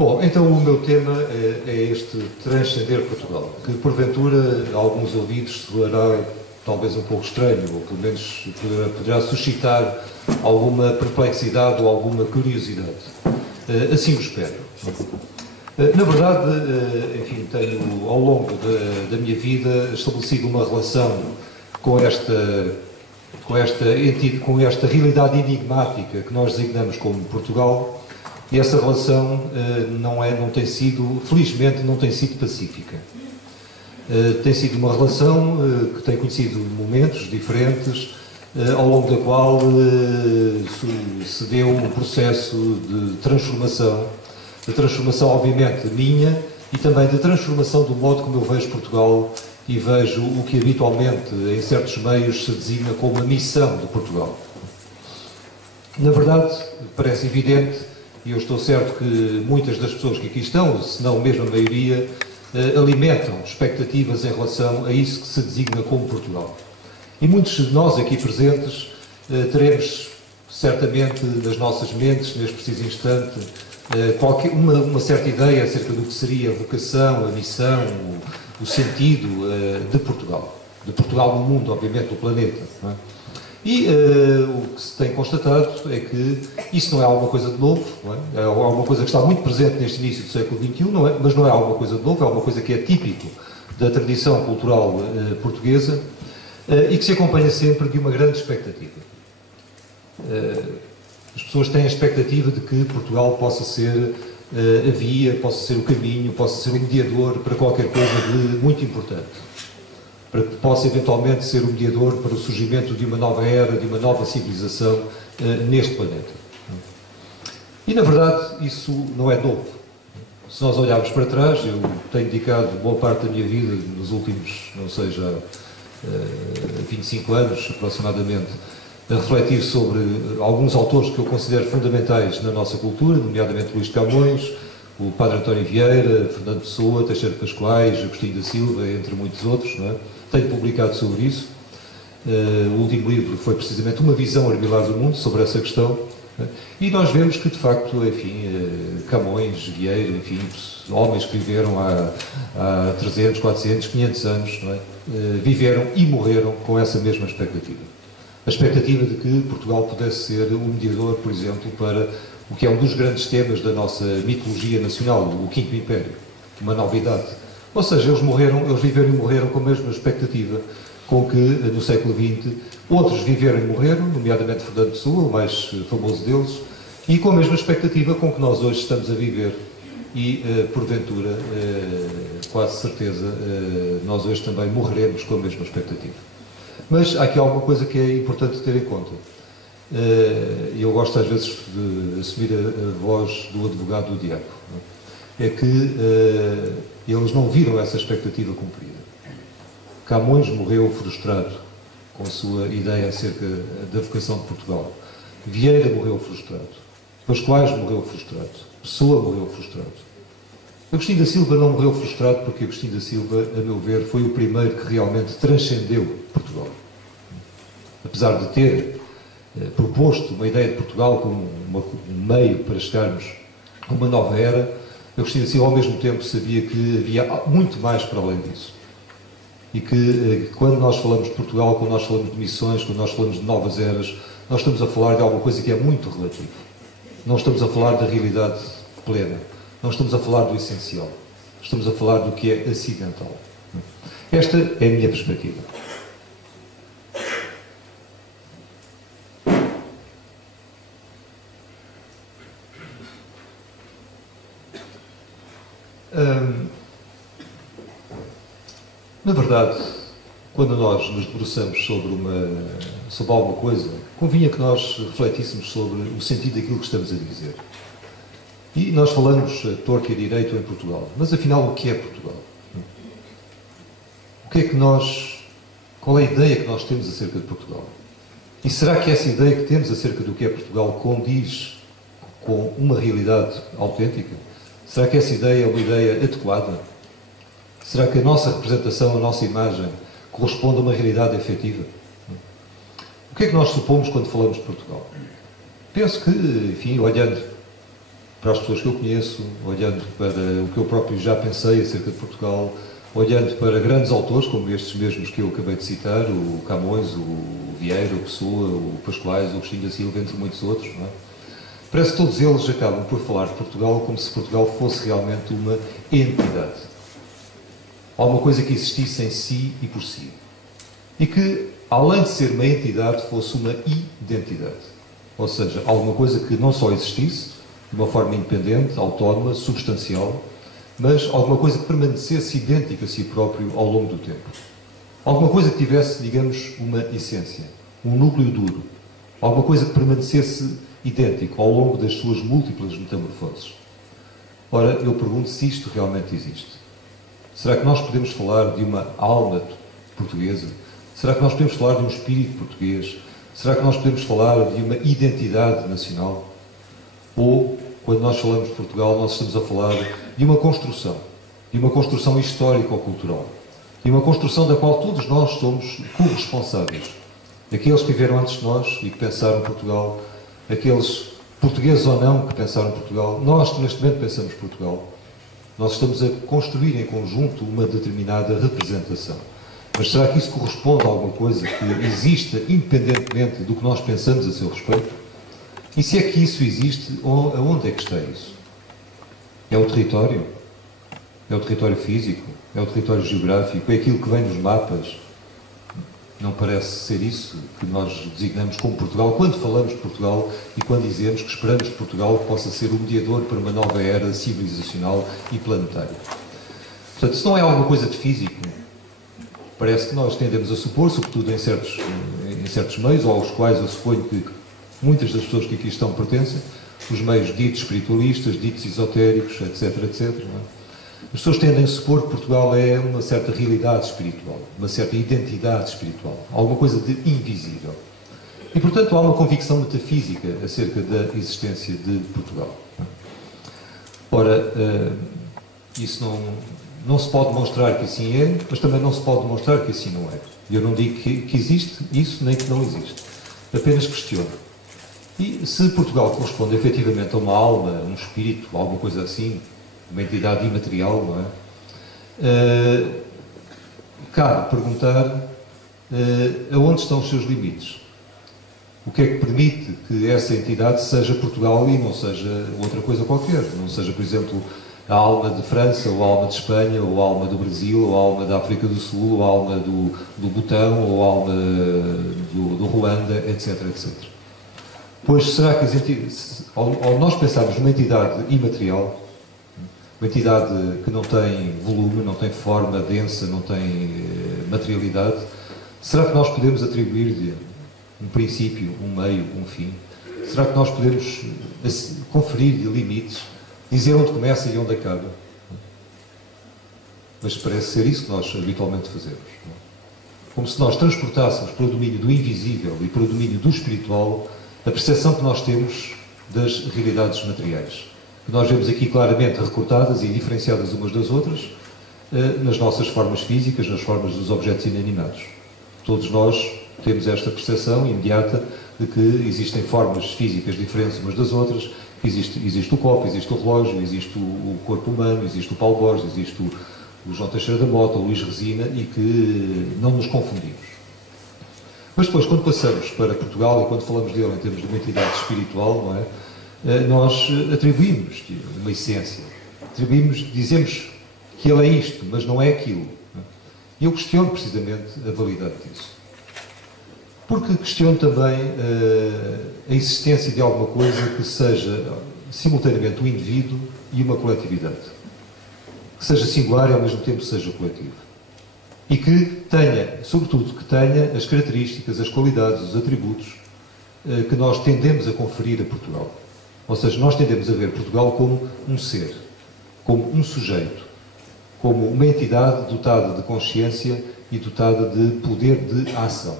Bom, então o meu tema é este Transcender Portugal, que porventura a alguns ouvidos soará talvez um pouco estranho, ou pelo menos poderá suscitar alguma perplexidade ou alguma curiosidade. Assim o espero. Na verdade, enfim, tenho ao longo da minha vida estabelecido uma relação com esta realidade enigmática que nós designamos como Portugal. E essa relação não tem sido, felizmente, não tem sido pacífica. Tem sido uma relação que tem conhecido momentos diferentes, ao longo da qual se deu um processo de transformação obviamente minha, e também de transformação do modo como eu vejo Portugal e vejo o que habitualmente em certos meios se designa como a missão de Portugal. Na verdade, parece evidente, e eu estou certo que muitas das pessoas que aqui estão, se não mesmo a maioria, alimentam expectativas em relação a isso que se designa como Portugal. E muitos de nós aqui presentes teremos certamente nas nossas mentes, neste preciso instante, uma certa ideia acerca do que seria a vocação, a missão, o sentido de Portugal. De Portugal no mundo, obviamente, no planeta. Não é? E o que se tem constatado é que isso não é alguma coisa de novo, não é? É alguma coisa que está muito presente neste início do século XXI, não é? Mas não é alguma coisa de novo, é alguma coisa que é típico da tradição cultural portuguesa e que se acompanha sempre de uma grande expectativa. As pessoas têm a expectativa de que Portugal possa ser a via, possa ser o caminho, possa ser o mediador para qualquer coisa de muito importante. Para que possa eventualmente ser o mediador para o surgimento de uma nova era, de uma nova civilização neste planeta. E, na verdade, isso não é novo. Se nós olharmos para trás, eu tenho dedicado boa parte da minha vida, nos últimos, não sei, já 25 anos aproximadamente, a refletir sobre alguns autores que eu considero fundamentais na nossa cultura, nomeadamente Luís de Camões, o Padre António Vieira, Fernando Pessoa, Teixeira de Pascoais, Agostinho da Silva, entre muitos outros, não é? Tenho publicado sobre isso. O último livro foi precisamente uma visão armilar do mundo sobre essa questão. E nós vemos que, de facto, enfim, Camões, Vieira, enfim, homens que viveram há 300, 400, 500 anos, não é? Viveram e morreram com essa mesma expectativa. A expectativa de que Portugal pudesse ser um mediador, por exemplo, para o que é um dos grandes temas da nossa mitologia nacional, o Quinto Império, uma novidade. Ou seja, eles viveram e morreram com a mesma expectativa com que, no século XX, outros viveram e morreram, nomeadamente Fernando Pessoa, o mais famoso deles, e com a mesma expectativa com que nós hoje estamos a viver. E, porventura, quase certeza, nós hoje também morreremos com a mesma expectativa. Mas há aqui alguma coisa que é importante ter em conta. Eu gosto às vezes de assumir a voz do advogado do diabo. É que eles não viram essa expectativa cumprida. Camões morreu frustrado com a sua ideia acerca da vocação de Portugal. Vieira morreu frustrado. Pascoais morreu frustrado. Pessoa morreu frustrado. Agostinho da Silva não morreu frustrado porque Agostinho da Silva, a meu ver, foi o primeiro que realmente transcendeu Portugal. Apesar de ter proposto uma ideia de Portugal como um meio para chegarmos a uma nova era, Agostinho da Silva ao mesmo tempo sabia que havia muito mais para além disso. E que quando nós falamos de Portugal, quando nós falamos de missões, quando nós falamos de novas eras, nós estamos a falar de alguma coisa que é muito relativa. Não estamos a falar da realidade plena. Não estamos a falar do essencial. Estamos a falar do que é acidental. Esta é a minha perspectiva. Na verdade, quando nós nos debruçamos sobre alguma coisa, convinha que nós refletíssemos sobre o sentido daquilo que estamos a dizer. E nós falamos a torto e a direito em Portugal, mas afinal o que é Portugal? Qual é a ideia que nós temos acerca de Portugal? E será que essa ideia que temos acerca do que é Portugal condiz com uma realidade autêntica? Será que essa ideia é uma ideia adequada? Será que a nossa representação, a nossa imagem, corresponde a uma realidade efetiva? O que é que nós supomos quando falamos de Portugal? Penso que, enfim, olhando para as pessoas que eu conheço, olhando para o que eu próprio já pensei acerca de Portugal, olhando para grandes autores, como estes mesmos que eu acabei de citar, o Camões, o Vieira, o Pessoa, o Pascoais, o Agostinho da Silva, entre muitos outros, não é? Parece que todos eles acabam por falar de Portugal como se Portugal fosse realmente uma entidade. Alguma coisa que existisse em si e por si. E que, além de ser uma entidade, fosse uma identidade. Ou seja, alguma coisa que não só existisse, de uma forma independente, autónoma, substancial, mas alguma coisa que permanecesse idêntica a si próprio ao longo do tempo. Alguma coisa que tivesse, digamos, uma essência, um núcleo duro. Alguma coisa que permanecesse idêntico ao longo das suas múltiplas metamorfoses. Ora, eu pergunto se isto realmente existe. Será que nós podemos falar de uma alma portuguesa? Será que nós podemos falar de um espírito português? Será que nós podemos falar de uma identidade nacional? Ou, quando nós falamos de Portugal, nós estamos a falar de uma construção histórico-cultural, de uma construção da qual todos nós somos corresponsáveis. Aqueles que viveram antes de nós e que pensaram Portugal, aqueles portugueses ou não que pensaram Portugal, nós que neste momento pensamos Portugal, nós estamos a construir em conjunto uma determinada representação. Mas será que isso corresponde a alguma coisa que exista independentemente do que nós pensamos a seu respeito? E se é que isso existe, aonde é que está isso? É o território? É o território físico? É o território geográfico? É aquilo que vem nos mapas? Não parece ser isso que nós designamos como Portugal quando falamos de Portugal e quando dizemos que esperamos que Portugal possa ser o mediador para uma nova era civilizacional e planetária. Portanto, se não é alguma coisa de físico, parece que nós tendemos a supor, sobretudo em certos meios, aos quais eu suponho que muitas das pessoas que aqui estão pertencem, os meios ditos espiritualistas, ditos esotéricos, etc., etc., não é? As pessoas tendem a supor que Portugal é uma certa realidade espiritual, uma certa identidade espiritual, alguma coisa de invisível. E, portanto, há uma convicção metafísica acerca da existência de Portugal. Ora, isso não se pode demonstrar que assim é, mas também não se pode demonstrar que assim não é. Eu não digo que existe isso, nem que não existe. Apenas questiono. E se Portugal corresponde efetivamente a uma alma, um espírito, alguma coisa assim, uma entidade imaterial, não é? Cabe perguntar aonde estão os seus limites. O que é que permite que essa entidade seja Portugal e não seja outra coisa qualquer? Não seja, por exemplo, a alma de França, ou a alma de Espanha, ou a alma do Brasil, ou a alma da África do Sul, ou a alma do Butão, ou a alma do Ruanda, etc, etc. Pois será que ao nós pensarmos numa entidade imaterial, uma entidade que não tem volume, não tem forma densa, não tem materialidade, será que nós podemos atribuir-lhe um princípio, um meio, um fim? Será que nós podemos conferir-lhe limites, dizer onde começa e onde acaba? Mas parece ser isso que nós habitualmente fazemos. Não é? Como se nós transportássemos para o domínio do invisível e para o domínio do espiritual a percepção que nós temos das realidades materiais, que nós vemos aqui claramente recortadas e diferenciadas umas das outras nas nossas formas físicas, nas formas dos objetos inanimados. Todos nós temos esta percepção imediata de que existem formas físicas diferentes umas das outras, que existe o copo, existe o relógio, existe o corpo humano, existe o Paulo Borges, existe o João Teixeira da Mota, o Luís Resina, e que não nos confundimos. Mas depois, quando passamos para Portugal e quando falamos dele em termos de uma entidade espiritual, não é? Nós atribuímos uma essência, dizemos que ele é isto, mas não é aquilo. E eu questiono precisamente a validade disso. Porque questiono também a existência de alguma coisa que seja simultaneamente um indivíduo e uma coletividade. Que seja singular e ao mesmo tempo seja coletivo. E que tenha, sobretudo, que tenha as características, as qualidades, os atributos que nós tendemos a conferir a Portugal. Ou seja, nós tendemos a ver Portugal como um ser, como um sujeito, como uma entidade dotada de consciência e dotada de poder de ação.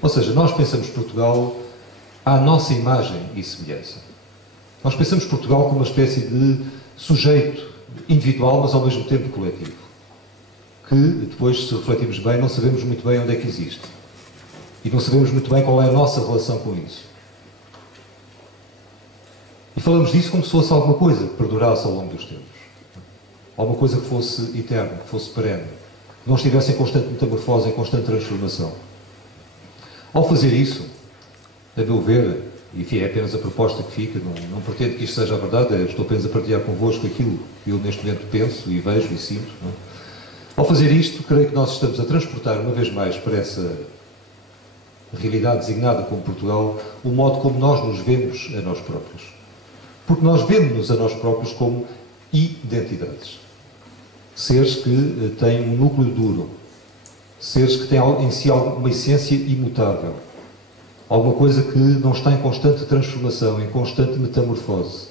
Ou seja, nós pensamos Portugal à nossa imagem e semelhança. Nós pensamos Portugal como uma espécie de sujeito individual, mas ao mesmo tempo coletivo. Que depois, se refletirmos bem, não sabemos muito bem onde é que existe. E não sabemos muito bem qual é a nossa relação com isso. E falamos disso como se fosse alguma coisa que perdurasse ao longo dos tempos. Alguma coisa que fosse eterna, que fosse perene. Que não estivesse em constante metamorfose, em constante transformação. Ao fazer isso, a meu ver, e enfim, é apenas a proposta que fica, não pretendo que isto seja a verdade, estou apenas a partilhar convosco aquilo que eu neste momento penso e vejo e sinto. Não é? Ao fazer isto, creio que nós estamos a transportar uma vez mais para essa realidade designada como Portugal, o modo como nós nos vemos a nós próprios. Porque nós vemos-nos a nós próprios como identidades. Seres que têm um núcleo duro. Seres que têm em si uma essência imutável. Alguma coisa que não está em constante transformação, em constante metamorfose.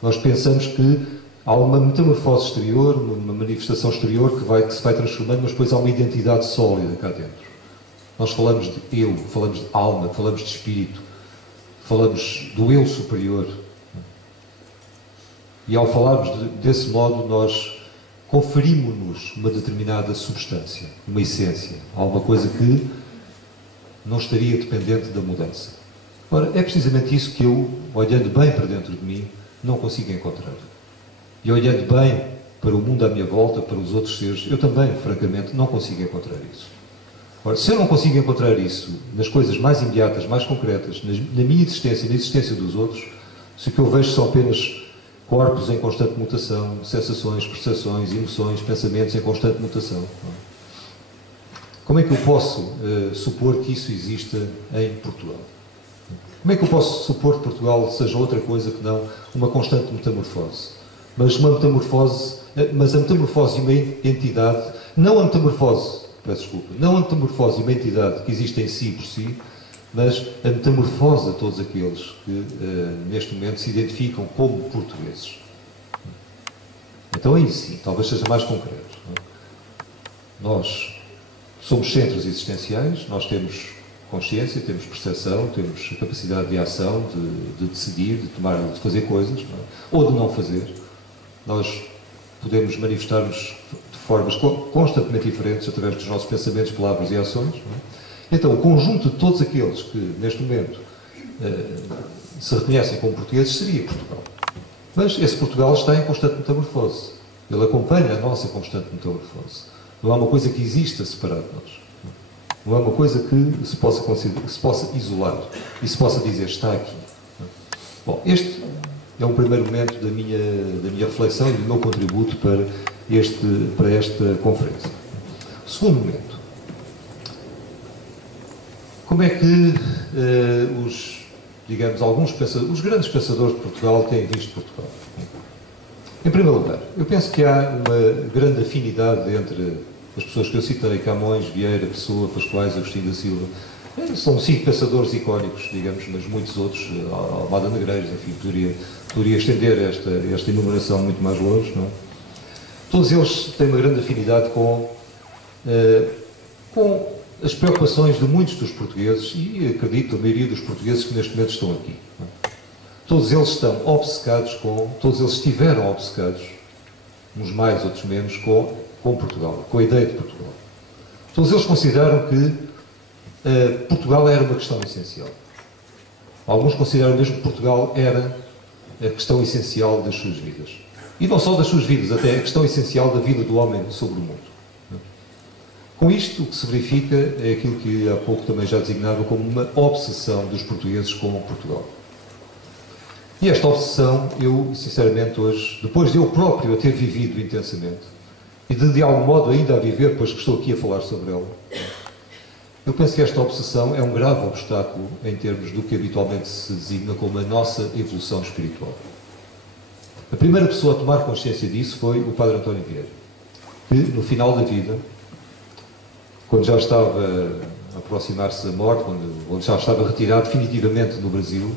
Nós pensamos que há uma metamorfose exterior, uma manifestação exterior que se vai transformando, mas depois há uma identidade sólida cá dentro. Nós falamos de eu, falamos de alma, falamos de espírito, falamos do eu superior. E ao falarmos desse modo, nós conferimos-nos uma determinada substância, uma essência, alguma coisa que não estaria dependente da mudança. Ora, é precisamente isso que eu, olhando bem para dentro de mim, não consigo encontrar. E olhando bem para o mundo à minha volta, para os outros seres, eu também, francamente, não consigo encontrar isso. Ora, se eu não consigo encontrar isso nas coisas mais imediatas, mais concretas, na minha existência e na existência dos outros, se o que eu vejo são apenas corpos em constante mutação, sensações, percepções, emoções, pensamentos em constante mutação. Como é que eu posso supor que isso exista em Portugal? Como é que eu posso supor que Portugal seja outra coisa que não uma constante metamorfose? Mas a metamorfose de uma entidade, não a metamorfose, peço desculpa, não a metamorfose de uma entidade que existe em si por si, mas a metamorfose de todos aqueles que neste momento se identificam como portugueses. Então aí sim, talvez seja mais concreto. Nós somos centros existenciais, nós temos consciência, temos percepção, temos capacidade de ação, de decidir, de fazer coisas, não é? Ou de não fazer. Nós podemos manifestar-nos de formas constantemente diferentes através dos nossos pensamentos, palavras e ações. Não é? Então, o conjunto de todos aqueles que, neste momento, se reconhecem como portugueses, seria Portugal. Mas esse Portugal está em constante metamorfose. Ele acompanha a nossa constante metamorfose. Não há uma coisa que exista separado de nós. Não há uma coisa que se possa isolar e se possa dizer, está aqui. Bom, este é um primeiro momento da minha reflexão e do meu contributo para esta conferência. Segundo momento. Como é que os grandes pensadores de Portugal têm visto Portugal? Em primeiro lugar, eu penso que há uma grande afinidade entre as pessoas que eu citei, Camões, Vieira, Pessoa, Pascoais, Agostinho da Silva. São 5 pensadores icónicos, digamos, mas muitos outros, Almada Negreiros, enfim, poderia estender esta enumeração muito mais longe, não é? Todos eles têm uma grande afinidade com as preocupações de muitos dos portugueses e, acredito, a maioria dos portugueses que neste momento estão aqui. Todos eles todos eles estiveram obcecados, uns mais, outros menos, com Portugal, com a ideia de Portugal. Todos eles consideram que Portugal era uma questão essencial. Alguns consideram mesmo que Portugal era a questão essencial das suas vidas. E não só das suas vidas, até a questão essencial da vida do homem sobre o mundo. Com isto, o que se verifica é aquilo que há pouco também já designava como uma obsessão dos portugueses com Portugal. E esta obsessão, eu, sinceramente, hoje, depois de eu próprio a ter vivido intensamente, e de algum modo ainda a viver, pois que estou aqui a falar sobre ela, eu penso que esta obsessão é um grave obstáculo em termos do que habitualmente se designa como a nossa evolução espiritual. A primeira pessoa a tomar consciência disso foi o Padre António Vieira, que, no final da vida, quando já estava a aproximar-se da morte, quando já estava retirado definitivamente do Brasil,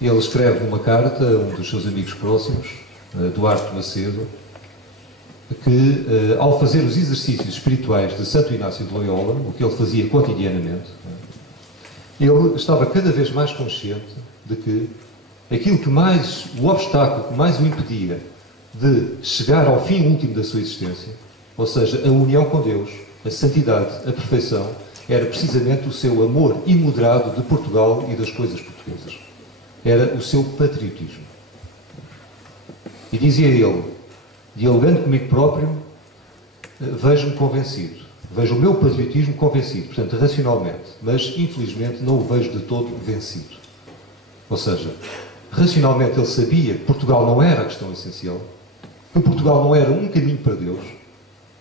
ele escreve numa carta a um dos seus amigos próximos, Duarte Macedo, que ao fazer os exercícios espirituais de Santo Inácio de Loyola, o que ele fazia cotidianamente, ele estava cada vez mais consciente de que o obstáculo que mais o impedia de chegar ao fim último da sua existência, ou seja, a união com Deus, a santidade, a perfeição, era precisamente o seu amor imoderado de Portugal e das coisas portuguesas. era o seu patriotismo. E dizia ele, dialogando comigo próprio, vejo-me convencido, vejo o meu patriotismo convencido, portanto, racionalmente, mas, infelizmente, não o vejo de todo vencido. Ou seja, racionalmente ele sabia que Portugal não era a questão essencial, que Portugal não era um caminho para Deus,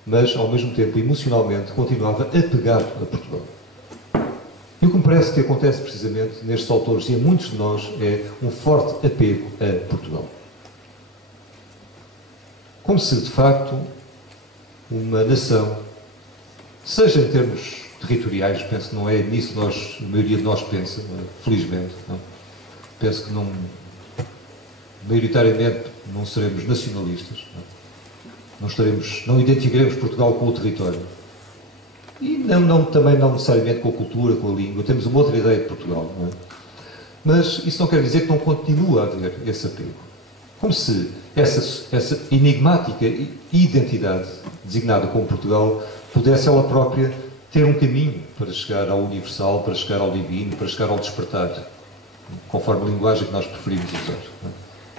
mas, ao mesmo tempo, emocionalmente, continuava apegado a Portugal. E o que me parece que acontece precisamente nestes autores e a muitos de nós é um forte apego a Portugal. Como se, de facto, uma nação, seja em termos territoriais, penso que não é nisso que a maioria de nós pensa, felizmente, não? Penso que não, maioritariamente não seremos nacionalistas, não identificaremos Portugal com o território. E também não necessariamente com a cultura, com a língua. Temos uma outra ideia de Portugal, não é? Mas isso não quer dizer que não continua a haver esse apego. Como se essa enigmática identidade designada como Portugal pudesse ela própria ter um caminho para chegar ao universal, para chegar ao divino, para chegar ao despertar, conforme a linguagem que nós preferimos usar.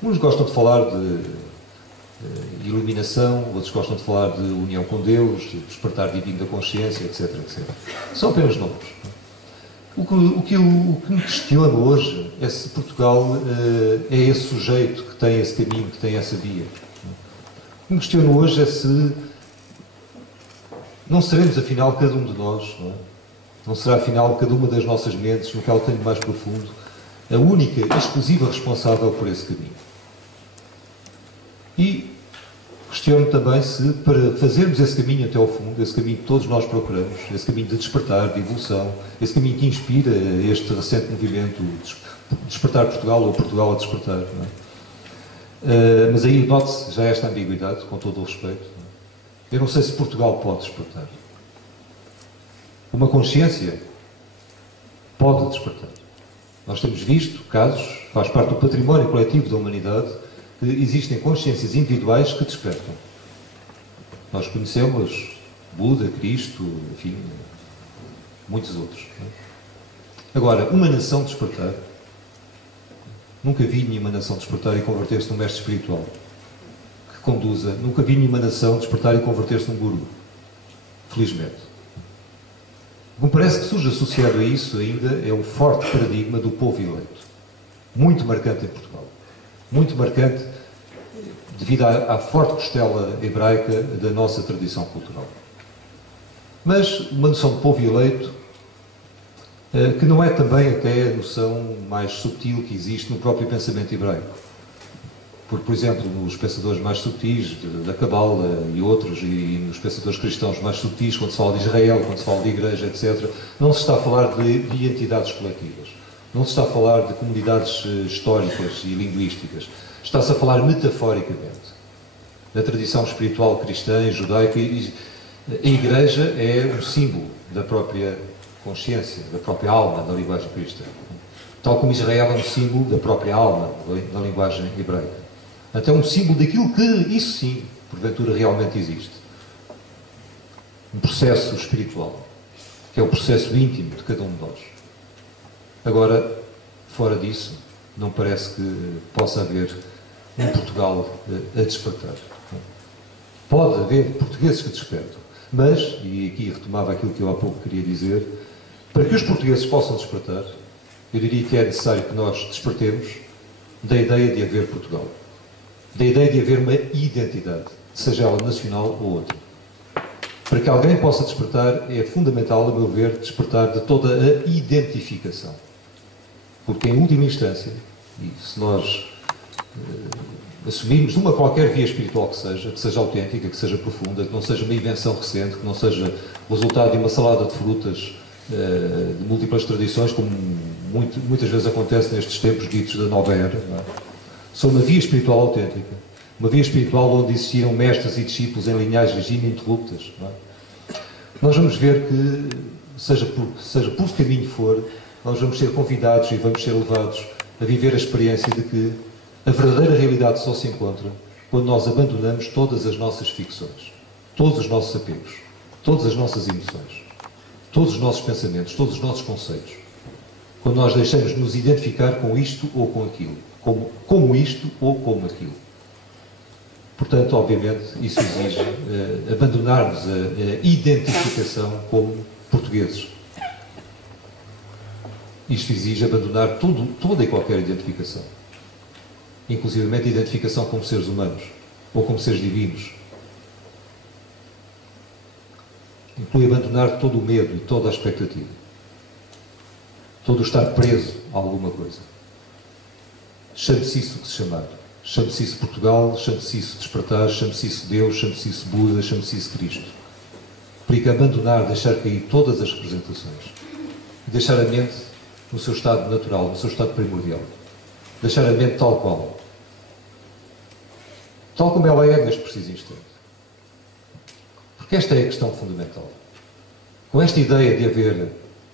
Uns gostam de falar de iluminação, outros gostam de falar de união com Deus, de despertar divino da consciência, etc, etc. São apenas nomes. O que me questiono hoje é se Portugal é esse sujeito que tem esse caminho, que tem essa via. O que me questiono hoje é se não seremos, afinal, cada um de nós, não será, afinal, cada uma das nossas mentes, no calcanho mais profundo, a única, exclusiva responsável por esse caminho. E questiono também se, para fazermos esse caminho até ao fundo, esse caminho que todos nós procuramos, esse caminho de despertar, de evolução, esse caminho que inspira este recente movimento Despertar Portugal, ou Portugal a Despertar, não é? Mas aí note-se já esta ambiguidade, com todo o respeito. Não é? Eu não sei se Portugal pode despertar. Uma consciência pode despertar. Nós temos visto casos, faz parte do património coletivo da humanidade, que existem consciências individuais que despertam. Nós conhecemos Buda, Cristo, enfim, muitos outros. Não é? Agora, uma nação despertar, nunca vi nenhuma nação despertar e converter-se num mestre espiritual que conduza, nunca vi nenhuma nação despertar e converter-se num guru. Felizmente. O que me parece que surge associado a isso ainda é o forte paradigma do povo eleito. Muito marcante em Portugal. Muito marcante devido à forte costela hebraica da nossa tradição cultural. Mas uma noção de povo eleito que não é também até a noção mais subtil que existe no próprio pensamento hebraico. Porque, por exemplo, nos pensadores mais subtis, da Cabala e outros, e nos pensadores cristãos mais subtis, quando se fala de Israel, quando se fala de igreja, etc., não se está a falar de entidades coletivas. Não se está a falar de comunidades históricas e linguísticas. Está-se a falar metaforicamente. Na tradição espiritual cristã e judaica, a Igreja é um símbolo da própria consciência, da própria alma, da linguagem cristã. Tal como Israel é um símbolo da própria alma, da linguagem hebraica. Até um símbolo daquilo que, isso sim, porventura realmente existe. Um processo espiritual, que é o processo íntimo de cada um de nós. Agora, fora disso, não parece que possa haver um Portugal a despertar. Pode haver portugueses que despertam, mas, e aqui retomava aquilo que eu há pouco queria dizer, para que os portugueses possam despertar, eu diria que é necessário que nós despertemos da ideia de haver Portugal, da ideia de haver uma identidade, seja ela nacional ou outra. Para que alguém possa despertar, é fundamental, a meu ver, despertar de toda a identificação. Porque, em última instância, e se nós assumirmos uma qualquer via espiritual que seja autêntica, que seja profunda, que não seja uma invenção recente, que não seja resultado de uma salada de frutas de múltiplas tradições, como muitas vezes acontece nestes tempos ditos da nova era, não é? Só uma via espiritual autêntica, uma via espiritual onde existiram mestres e discípulos em linhagens ininterruptas, não é? Nós vamos ver que, seja por que caminho for, nós vamos ser convidados e vamos ser levados a viver a experiência de que a verdadeira realidade só se encontra quando nós abandonamos todas as nossas ficções, todos os nossos apegos, todas as nossas emoções, todos os nossos pensamentos, todos os nossos conceitos. quando nós deixamos de nos identificar com isto ou com aquilo, como isto ou como aquilo. Portanto, obviamente, isso exige abandonarmos a identificação como portugueses. Isto exige abandonar toda e qualquer identificação, inclusivamente a identificação como seres humanos ou como seres divinos. Inclui abandonar todo o medo e toda a expectativa, todo o estar preso a alguma coisa. Chame-se isso que se chamar. Chame-se isso Portugal, chame-se isso despertar, chame-se isso Deus, chame-se isso Buda, chame-se isso Cristo. Implica abandonar, deixar cair todas as representações e deixar a mente no seu estado natural, no seu estado primordial. Deixar a mente tal qual. Tal como ela é neste preciso instante. Porque esta é a questão fundamental. Com esta ideia de haver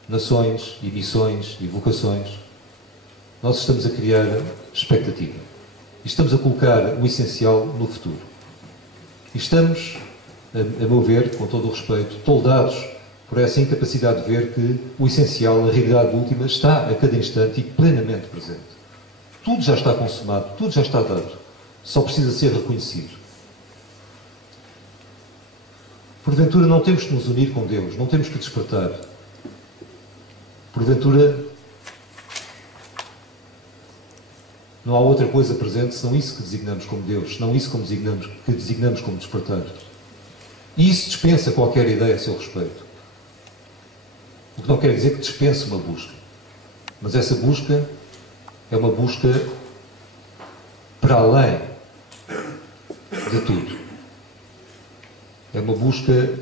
nações e missões e vocações, nós estamos a criar expectativa. E estamos a colocar o essencial no futuro. E estamos, a meu ver, com todo o respeito, toldados por essa incapacidade de ver que o essencial, a realidade última, está a cada instante e plenamente presente. Tudo já está consumado, tudo já está dado. Só precisa ser reconhecido. Porventura não temos que nos unir com Deus, não temos que despertar. Porventura não há outra coisa presente senão isso que designamos como Deus, senão isso que designamos como despertar. E isso dispensa qualquer ideia a seu respeito. O que não quer dizer que dispense uma busca. Mas essa busca é uma busca para além de tudo. É uma busca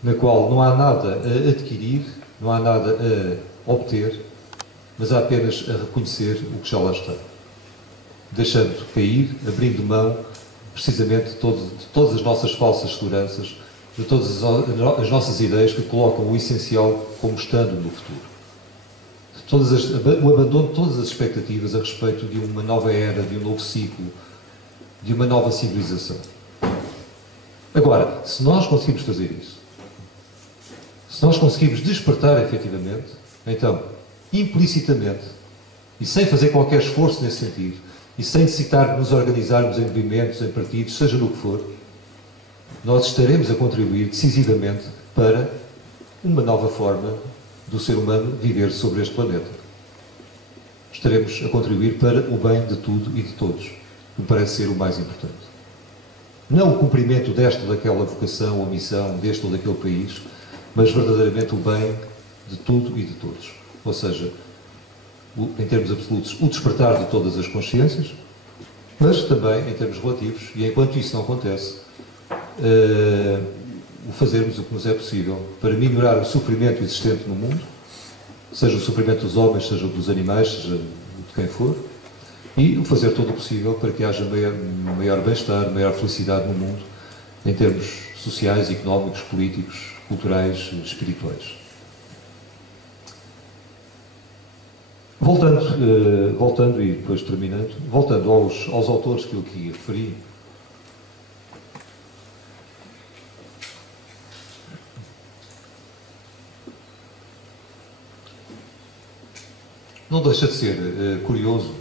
na qual não há nada a adquirir, não há nada a obter, mas há apenas a reconhecer o que já lá está. Deixando cair, abrindo mão, precisamente, de todas as nossas falsas seguranças, de todas as nossas ideias que colocam o essencial como estando no futuro. O abandono de todas as expectativas a respeito de uma nova era, de um novo ciclo, de uma nova civilização. Agora, se nós conseguimos fazer isso, se nós conseguimos despertar efetivamente, então, implicitamente, e sem fazer qualquer esforço nesse sentido, e sem necessitar de nos organizarmos em movimentos, em partidos, seja no que for, nós estaremos a contribuir decisivamente para uma nova forma do ser humano viver sobre este planeta. Estaremos a contribuir para o bem de tudo e de todos, que me parece ser o mais importante. Não o cumprimento desta ou daquela vocação ou missão, deste ou daquele país, mas verdadeiramente o bem de tudo e de todos. Ou seja, em termos absolutos, o despertar de todas as consciências, mas também em termos relativos, e enquanto isso não acontece, o fazermos o que nos é possível para minorar o sofrimento existente no mundo, seja o sofrimento dos homens, seja o dos animais, seja de quem for, e o fazer todo o possível para que haja maior bem-estar, maior felicidade no mundo, em termos sociais, económicos, políticos, culturais, espirituais. Voltando e depois terminando, voltando aos autores que eu aqui referi, não deixa de ser curioso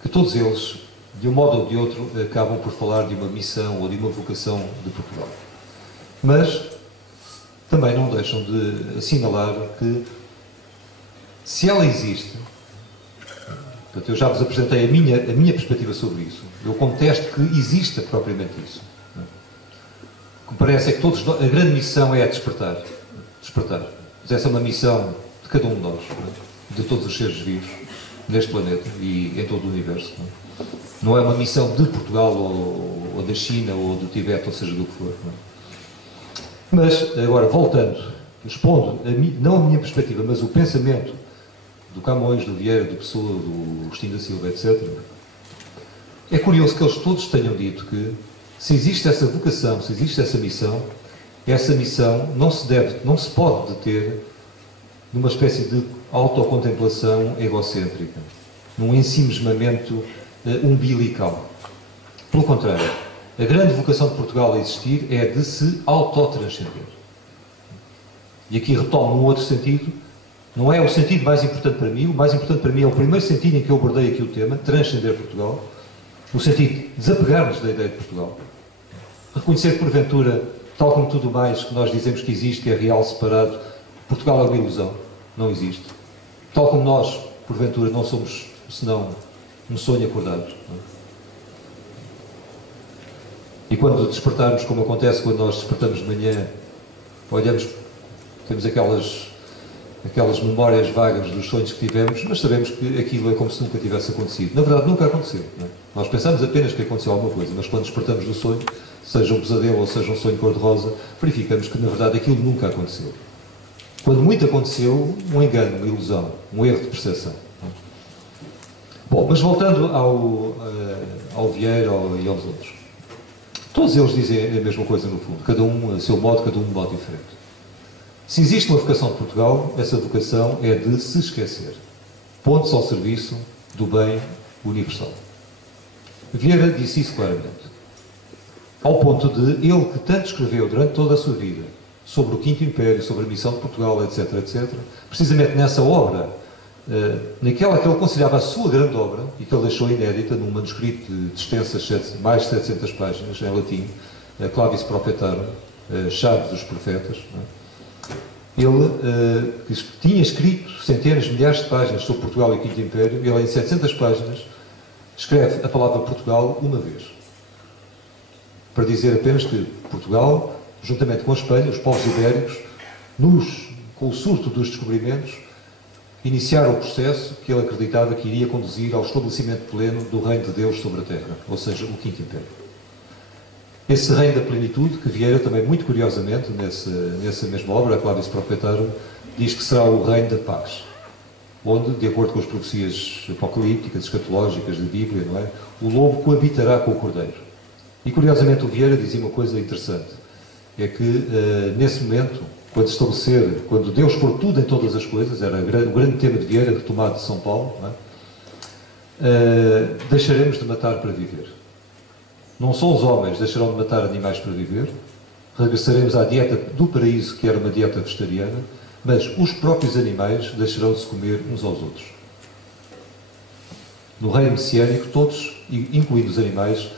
que todos eles, de um modo ou de outro, acabam por falar de uma missão ou de uma vocação de Portugal. Mas também não deixam de assinalar que, se ela existe, portanto, eu já vos apresentei a minha perspectiva sobre isso, eu contesto que exista propriamente isso. O que me parece é que a grande missão é a despertar. Mas essa é uma missão de cada um de nós, de todos os seres vivos neste planeta e em todo o universo. Não é uma missão de Portugal ou da China ou do Tibete, ou seja, do que for. Mas, agora, voltando, expondo, não a minha perspectiva, mas o pensamento do Camões, do Vieira, do Pessoa, do Agostinho da Silva, etc., é curioso que eles todos tenham dito que, se existe essa vocação, se existe essa missão não se pode deter numa espécie de autocontemplação egocêntrica, num ensimismamento umbilical. Pelo contrário, a grande vocação de Portugal a existir é de se autotranscender. E aqui retomo um outro sentido, não é o sentido mais importante para mim, o mais importante para mim é o primeiro sentido em que eu abordei aqui o tema, transcender Portugal, no sentido de desapegar-nos da ideia de Portugal, reconhecer que, porventura, tal como tudo mais que nós dizemos que existe, que é real, separado, Portugal é uma ilusão, não existe. Tal como nós, porventura, não somos, senão, um sonho acordado. Não é? E quando despertarmos, como acontece quando nós despertamos de manhã, olhamos, temos aquelas memórias vagas dos sonhos que tivemos, mas sabemos que aquilo é como se nunca tivesse acontecido. Na verdade, nunca aconteceu. Não é? Nós pensamos apenas que aconteceu alguma coisa, mas quando despertamos do sonho, seja um pesadelo ou seja um sonho cor-de-rosa, verificamos que, na verdade, aquilo nunca aconteceu. Quando muito aconteceu, um engano, uma ilusão, um erro de percepção. Bom, mas voltando ao Vieira e aos outros. Todos eles dizem a mesma coisa, no fundo. Cada um a seu modo, cada um de modo diferente. Se existe uma vocação de Portugal, essa vocação é de se esquecer. Pontos ao serviço do bem universal. Vieira disse isso claramente. Ao ponto de ele, que tanto escreveu durante toda a sua vida sobre o Quinto Império, sobre a missão de Portugal, etc., etc., precisamente nessa obra, naquela que ele considerava a sua grande obra, e que ele deixou inédita num manuscrito de extensas mais de 700 páginas, em latim, Clavis Prophetarum, Chave dos Profetas, ele, que tinha escrito centenas de milhares de páginas sobre Portugal e o Quinto Império, ele em 700 páginas escreve a palavra Portugal uma vez, para dizer apenas que Portugal, juntamente com a Espanha, os povos ibéricos, com o surto dos descobrimentos, iniciaram o processo que ele acreditava que iria conduzir ao estabelecimento pleno do reino de Deus sobre a Terra, ou seja, o Quinto Império. Esse reino da plenitude, que Vieira também muito curiosamente, nessa mesma obra, a Clavis Prophetarum, diz que será o reino da paz, onde, de acordo com as profecias apocalípticas, escatológicas da Bíblia, não é? O lobo coabitará com o cordeiro. E curiosamente o Vieira dizia uma coisa interessante, é que nesse momento, quando Deus for tudo em todas as coisas, era o grande tema de Vieira, retomado de São Paulo, não é? Deixaremos de matar para viver. Não só os homens deixarão de matar animais para viver, regressaremos à dieta do paraíso, que era uma dieta vegetariana, mas os próprios animais deixarão de se comer uns aos outros. No reino messiânico, todos, incluindo os animais,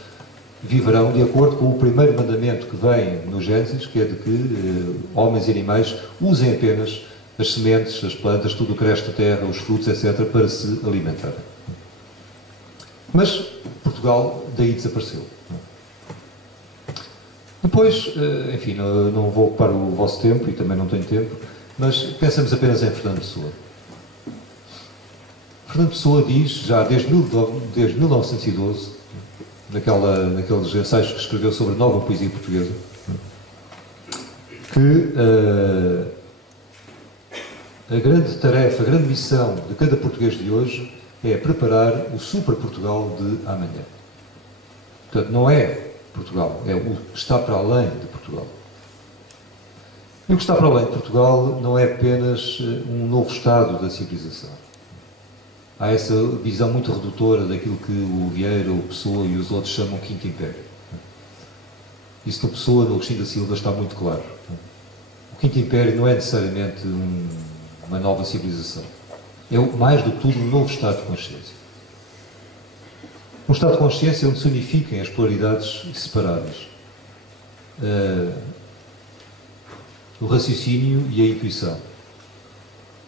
viverão de acordo com o primeiro mandamento que vem no Gênesis, que é de que homens e animais usem apenas as sementes, as plantas, tudo o que resta da terra, os frutos, etc., para se alimentarem. Mas Portugal daí desapareceu. Depois, enfim, não vou ocupar o vosso tempo e também não tenho tempo, mas pensamos apenas em Fernando Pessoa. Fernando Pessoa diz, já desde 1912, naqueles ensaios que escreveu sobre a nova poesia portuguesa, que a grande tarefa, a grande missão de cada português de hoje é preparar o super-Portugal de amanhã. Portanto, não é Portugal, é o que está para além de Portugal. E o que está para além de Portugal não é apenas um novo estado da civilização. Há essa visão muito redutora daquilo que o Vieira, o Pessoa e os outros chamam Quinto Império. Isso no Pessoa, no Agostinho da Silva, está muito claro. O Quinto Império não é necessariamente uma nova civilização. É, mais do que tudo, um novo estado de consciência. Um estado de consciência onde se unifiquem as polaridades separadas. O raciocínio e a intuição.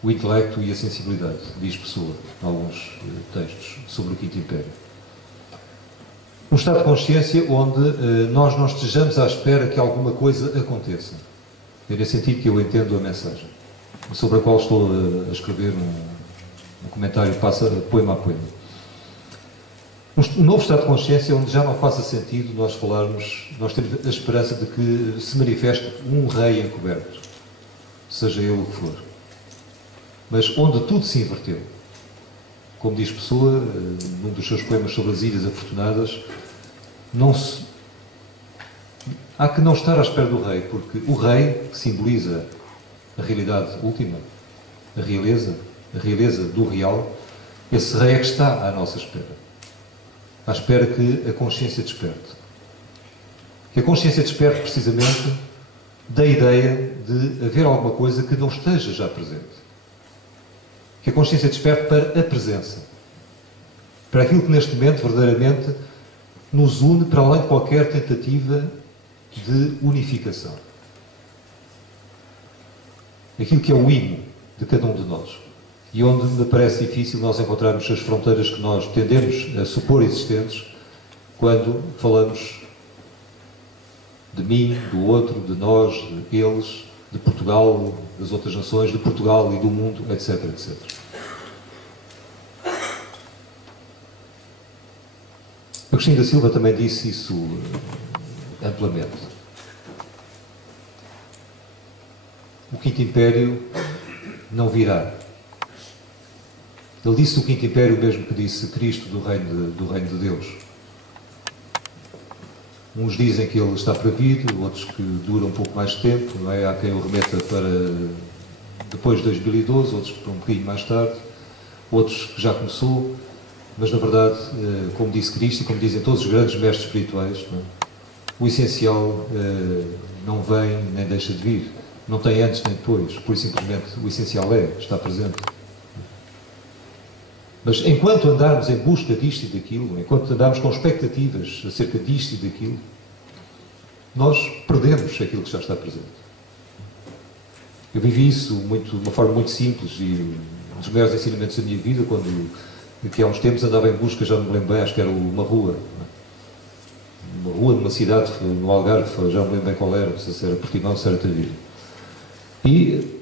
O intelecto e a sensibilidade, diz Pessoa, em alguns textos sobre o Quinto Império. Um estado de consciência onde nós não estejamos à espera que alguma coisa aconteça. É nesse sentido que eu entendo a mensagem, sobre a qual estou a escrever um comentário, poema a poema. Um novo estado de consciência onde já não faça sentido nós temos a esperança de que se manifeste um rei encoberto, seja ele o que for. Mas onde tudo se inverteu. Como diz Pessoa, num dos seus poemas sobre as Ilhas Afortunadas, há que não estar à espera do rei, porque o rei, que simboliza a realidade última, a realeza do real, esse rei é que está à nossa espera. À espera que a consciência desperte. Que a consciência desperte precisamente da ideia de haver alguma coisa que não esteja já presente. Que a consciência desperte para a presença. Para aquilo que neste momento, verdadeiramente, nos une para além de qualquer tentativa de unificação. Aquilo que é o imo de cada um de nós. E onde me parece difícil nós encontrarmos as fronteiras que nós tendemos a supor existentes quando falamos de mim, do outro, de nós, de eles, de Portugal, das outras nações, de Portugal e do mundo, etc, etc. Agostinho da Silva também disse isso amplamente. O Quinto Império não virá. Ele disse o Quinto Império mesmo que disse Cristo do reino de Deus. Uns dizem que ele está para vir, outros que dura um pouco mais de tempo, não é? Há quem o remeta para depois de 2012, outros para um bocadinho mais tarde, outros que já começou, mas na verdade, como disse Cristo e como dizem todos os grandes mestres espirituais, não é? O essencial não vem nem deixa de vir, não tem antes nem depois, por isso simplesmente o essencial está presente. Mas enquanto andarmos em busca disto e daquilo, enquanto andarmos com expectativas acerca disto e daquilo, nós perdemos aquilo que já está presente. Eu vivi isso de uma forma muito simples e um dos maiores ensinamentos da minha vida, quando há uns tempos andava em busca, já não me lembro bem, acho que era uma rua numa cidade, no Algarve, já não me lembro bem qual era, não sei se era Portimão, se era Tavira. E,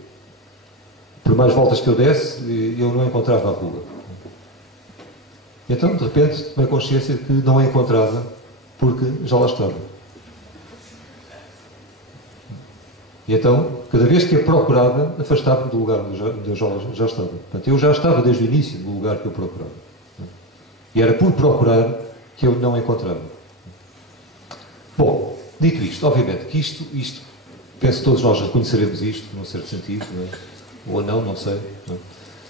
por mais voltas que eu desse, eu não encontrava a rua. Então, de repente, tomei consciência de que não a encontrava, porque já lá estava. E então, cada vez que a procurava, afastava-me do lugar onde eu já estava. Portanto, eu já estava desde o início no lugar que eu procurava. E era por procurar que eu não a encontrava. Bom, dito isto, obviamente que isto penso que todos nós reconheceremos isto, num certo sentido, não é? Ou não, não sei, não é?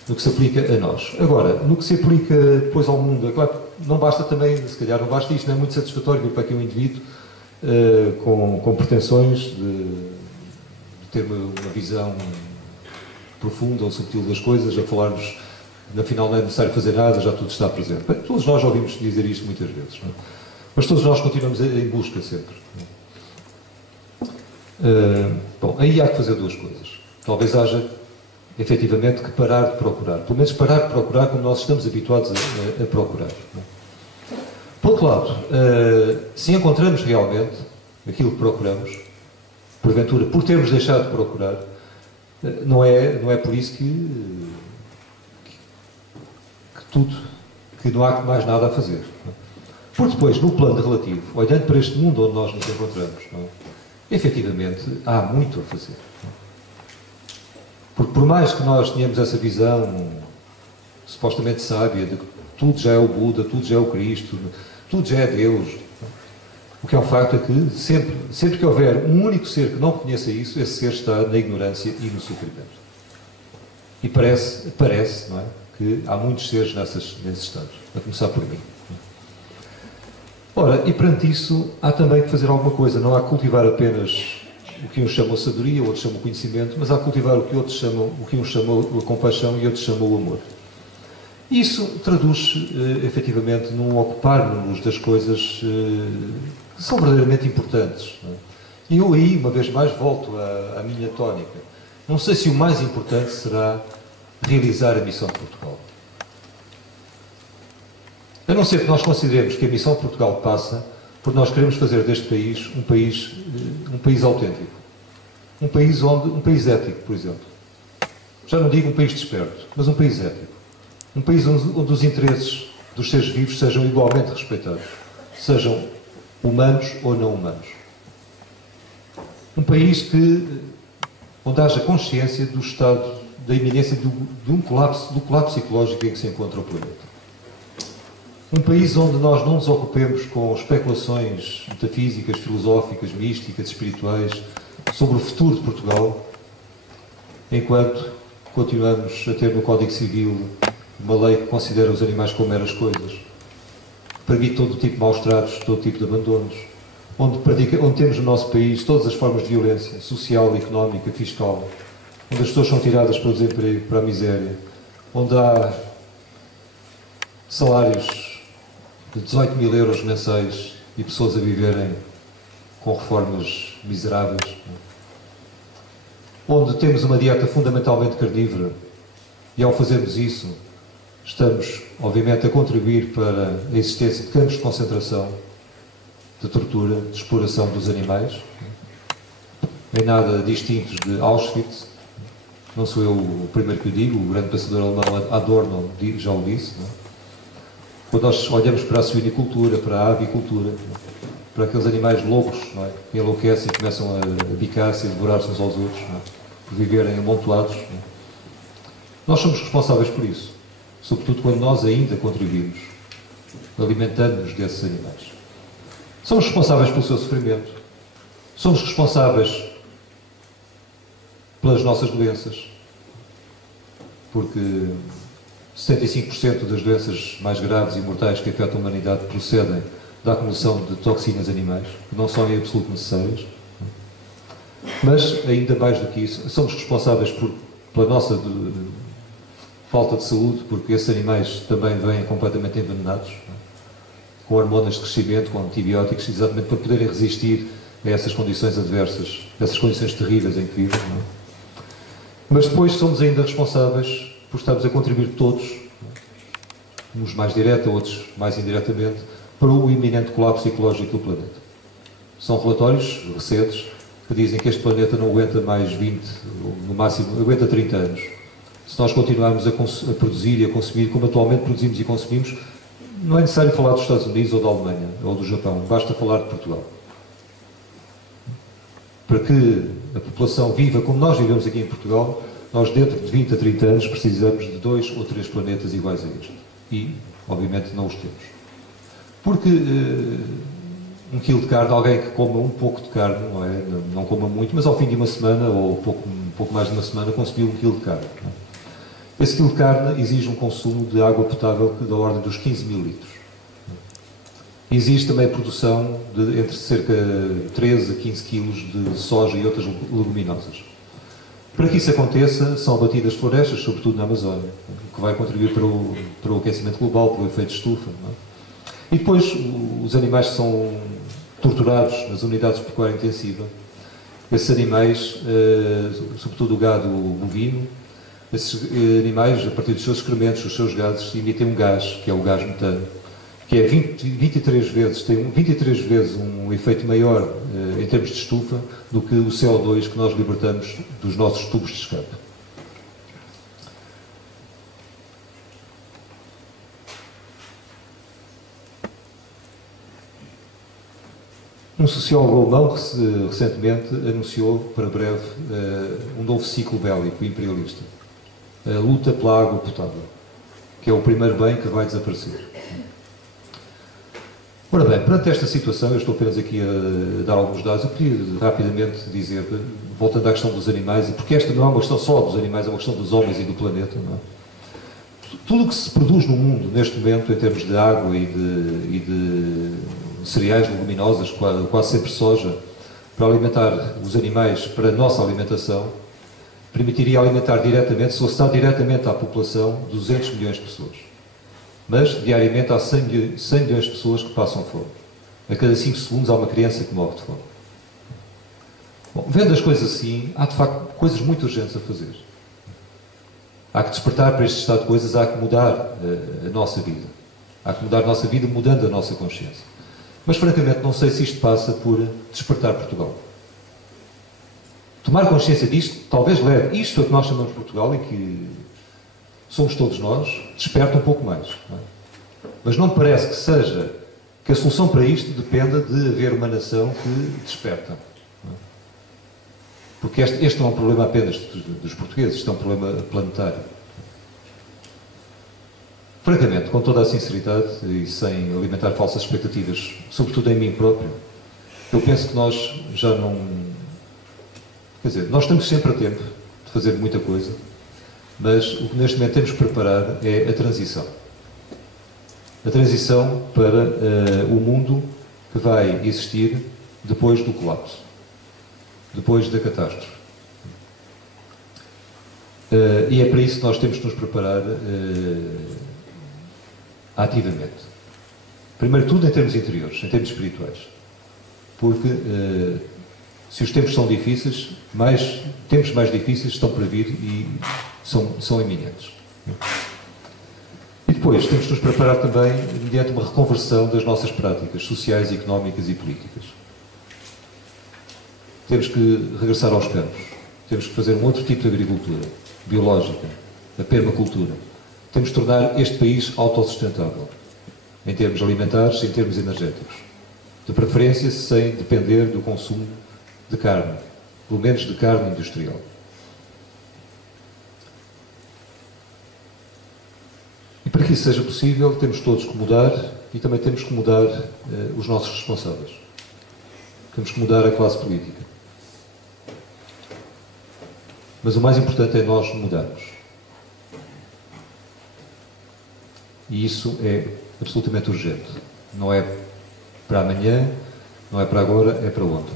No que se aplica a nós. Agora, no que se aplica depois ao mundo, é claro que não basta também, se calhar não basta isto, não é muito satisfatório para que um indivíduo com pretensões de ter uma visão profunda ou subtil das coisas, a falar-nos, afinal não é necessário fazer nada, já tudo está presente. Bem, todos nós ouvimos dizer isto muitas vezes, não é? Mas todos nós continuamos em busca sempre. Bom, aí há que fazer duas coisas. Talvez haja efetivamente que parar de procurar. Pelo menos parar de procurar como nós estamos habituados a procurar. Por outro lado, se encontramos realmente aquilo que procuramos, porventura, por termos deixado de procurar, não é por isso que não há mais nada a fazer. Porque depois, no plano relativo, olhando para este mundo onde nós nos encontramos, efetivamente há muito a fazer. Porque por mais que nós tenhamos essa visão supostamente sábia de que tudo já é o Buda, tudo já é o Cristo, tudo já é Deus, o que é um facto é que sempre que houver um único ser que não conheça isso, esse ser está na ignorância e no sofrimento. E parece, não é, que há muitos seres nesses estados, a começar por mim. Ora, e perante isso, há também que fazer alguma coisa, não há que cultivar apenas o que uns chamam a sabedoria, outros chamam o conhecimento, mas há que cultivar o que uns chamam a compaixão e outros chamam o amor. Isso traduz-se, efetivamente, num ocupar-nos das coisas que são verdadeiramente importantes. Não é? E eu aí, uma vez mais, volto à minha tónica. Não sei se o mais importante será realizar a missão de Portugal. A não ser que nós consideremos que a missão de Portugal passa porque nós queremos fazer deste país um país autêntico. Um país ético, por exemplo. Já não digo um país desperto, mas um país ético. Um país onde os interesses dos seres vivos sejam igualmente respeitados. Sejam humanos ou não humanos. Um país onde haja consciência do estado, da iminência do colapso ecológico em que se encontra o planeta. Um país onde nós não nos ocupemos com especulações metafísicas, filosóficas, místicas, espirituais sobre o futuro de Portugal, enquanto continuamos a ter no Código Civil uma lei que considera os animais como meras coisas, que permite todo tipo de maus tratos, todo tipo de abandonos, onde temos no nosso país todas as formas de violência social, económica, fiscal, onde as pessoas são tiradas para o desemprego, para a miséria, onde há salários de 18 mil euros mensais e pessoas a viverem com reformas miseráveis, onde temos uma dieta fundamentalmente carnívora e, ao fazermos isso, estamos, obviamente, a contribuir para a existência de campos de concentração, de tortura, de exploração dos animais, em nada distintos de Auschwitz. Não sou eu o primeiro que o digo, o grande pensador alemão Adorno já o disse. Não é? Quando nós olhamos para a suinicultura, para a avicultura, para aqueles animais loucos, não é? Que enlouquecem e começam a bicar-se e devorar-se uns aos outros, não é? Por viverem amontoados. Não é? Nós somos responsáveis por isso, sobretudo quando nós ainda contribuímos, alimentando-nos desses animais. Somos responsáveis pelo seu sofrimento, somos responsáveis pelas nossas doenças, porque 75% das doenças mais graves e mortais que afetam a humanidade procedem da acumulação de toxinas animais, que não são em absoluto necessárias. Mas, ainda mais do que isso, somos responsáveis pela nossa falta de saúde, porque esses animais também vêm completamente envenenados, com hormonas de crescimento, com antibióticos, exatamente para poderem resistir a essas condições adversas, essas condições terríveis em que vivem. Não é? Mas depois somos ainda responsáveis por estarmos a contribuir todos, uns mais direta, outros mais indiretamente, para o iminente colapso ecológico do planeta. São relatórios recentes que dizem que este planeta não aguenta mais 20, ou no máximo, aguenta 30 anos. Se nós continuarmos a produzir e a consumir como atualmente produzimos e consumimos, não é necessário falar dos Estados Unidos ou da Alemanha ou do Japão, basta falar de Portugal. Para que a população viva como nós vivemos aqui em Portugal, nós dentro de 20 a 30 anos precisamos de 2 ou 3 planetas iguais a este. E, obviamente, não os temos. Porque um quilo de carne, alguém que coma um pouco de carne, não coma muito, mas ao fim de uma semana, ou um pouco mais de uma semana, consumiu um quilo de carne. Não é? Esse quilo de carne exige um consumo de água potável da ordem dos 15 mil litros. Existe também a produção de entre cerca de 13 a 15 quilos de soja e outras leguminosas. Para que isso aconteça, são abatidas florestas, sobretudo na Amazónia, o que vai contribuir para o aquecimento global, para o efeito de estufa. Não é? E depois, os animais são torturados nas unidades de pecuária intensiva. Esses animais, sobretudo o gado bovino, esses animais, a partir dos seus excrementos, dos seus gases, emitem um gás, que é o gás metano, que é 23 vezes, tem 23 vezes um efeito maior em termos de estufa do que o CO2 que nós libertamos dos nossos tubos de escape. Um sociólogo alemão recentemente anunciou para breve um novo ciclo bélico imperialista. A luta pela água potável, que é o primeiro bem que vai desaparecer. Ora bem, perante esta situação, eu estou apenas aqui a dar alguns dados, eu podia rapidamente dizer, voltando à questão dos animais, porque esta não é uma questão só dos animais, é uma questão dos homens e do planeta, não é? Tudo o que se produz no mundo, neste momento, em termos de água e de cereais, leguminosas, quase sempre soja, para alimentar os animais, para a nossa alimentação, permitiria alimentar diretamente, se fosse dar diretamente à população, 200 milhões de pessoas. Mas, diariamente, há 100 milhões de pessoas que passam fome. A cada 5 segundos há uma criança que morre de fome. Bom, vendo as coisas assim, há de facto coisas muito urgentes a fazer. Há que despertar para este estado de coisas, há que mudar a nossa vida. Há que mudar a nossa vida mudando a nossa consciência. Mas, francamente, não sei se isto passa por despertar Portugal. Tomar consciência disto talvez leve isto a que nós chamamos de Portugal, em que somos todos nós, desperta um pouco mais. Não é? Mas não me parece que seja, que a solução para isto dependa de haver uma nação que desperta. Não é? Porque este não é um problema apenas dos portugueses, isto é um problema planetário. Francamente, com toda a sinceridade e sem alimentar falsas expectativas, sobretudo em mim próprio, eu penso que nós já não... Quer dizer, nós estamos sempre a tempo de fazer muita coisa, mas o que neste momento temos que preparar é a transição. A transição para o mundo que vai existir depois do colapso, depois da catástrofe. E é para isso que nós temos que nos preparar ativamente. Primeiro tudo em termos interiores, em termos espirituais. Porque se os tempos são difíceis, tempos mais difíceis estão para vir e são iminentes. E depois temos que nos preparar também mediante uma reconversão das nossas práticas sociais, económicas e políticas. Temos que regressar aos campos. Temos que fazer um outro tipo de agricultura, biológica, a permacultura. Temos que tornar este país autossustentável, em termos alimentares e em termos energéticos. De preferência sem depender do consumo de carne, pelo menos de carne industrial. E para que isso seja possível, temos todos que mudar e também temos que mudar os nossos responsáveis. Temos que mudar a classe política. Mas o mais importante é nós mudarmos. E isso é absolutamente urgente. Não é para amanhã, não é para agora, é para ontem.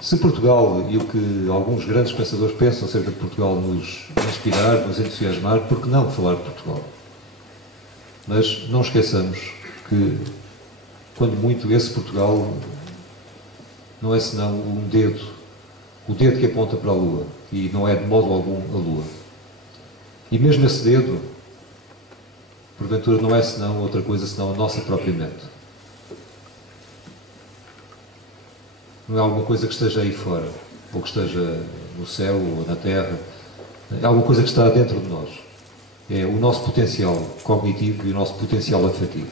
Se Portugal, e o que alguns grandes pensadores pensam acerca de Portugal, nos inspirar, nos entusiasmar, por que não falar de Portugal? Mas não esqueçamos que, quando muito, esse Portugal não é senão um dedo, o dedo que aponta para a Lua, e não é de modo algum a Lua. E mesmo esse dedo, porventura, não é senão outra coisa senão a nossa própria mente. Não é alguma coisa que esteja aí fora, ou que esteja no céu, ou na terra. É alguma coisa que está dentro de nós. É o nosso potencial cognitivo e o nosso potencial afetivo.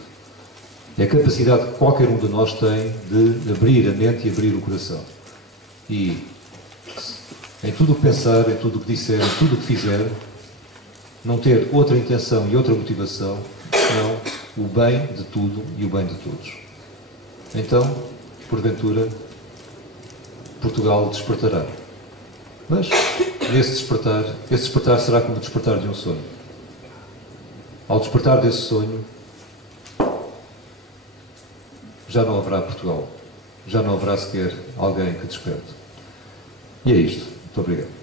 É a capacidade que qualquer um de nós tem de abrir a mente e abrir o coração. E em tudo o que pensar, em tudo o que disser, em tudo o que fizer, não ter outra intenção e outra motivação, senão o bem de tudo e o bem de todos. Então, porventura, Portugal despertará. Mas, esse despertar será como o despertar de um sonho. Ao despertar desse sonho, já não haverá Portugal. Já não haverá sequer alguém que desperte. E é isto. Muito obrigado.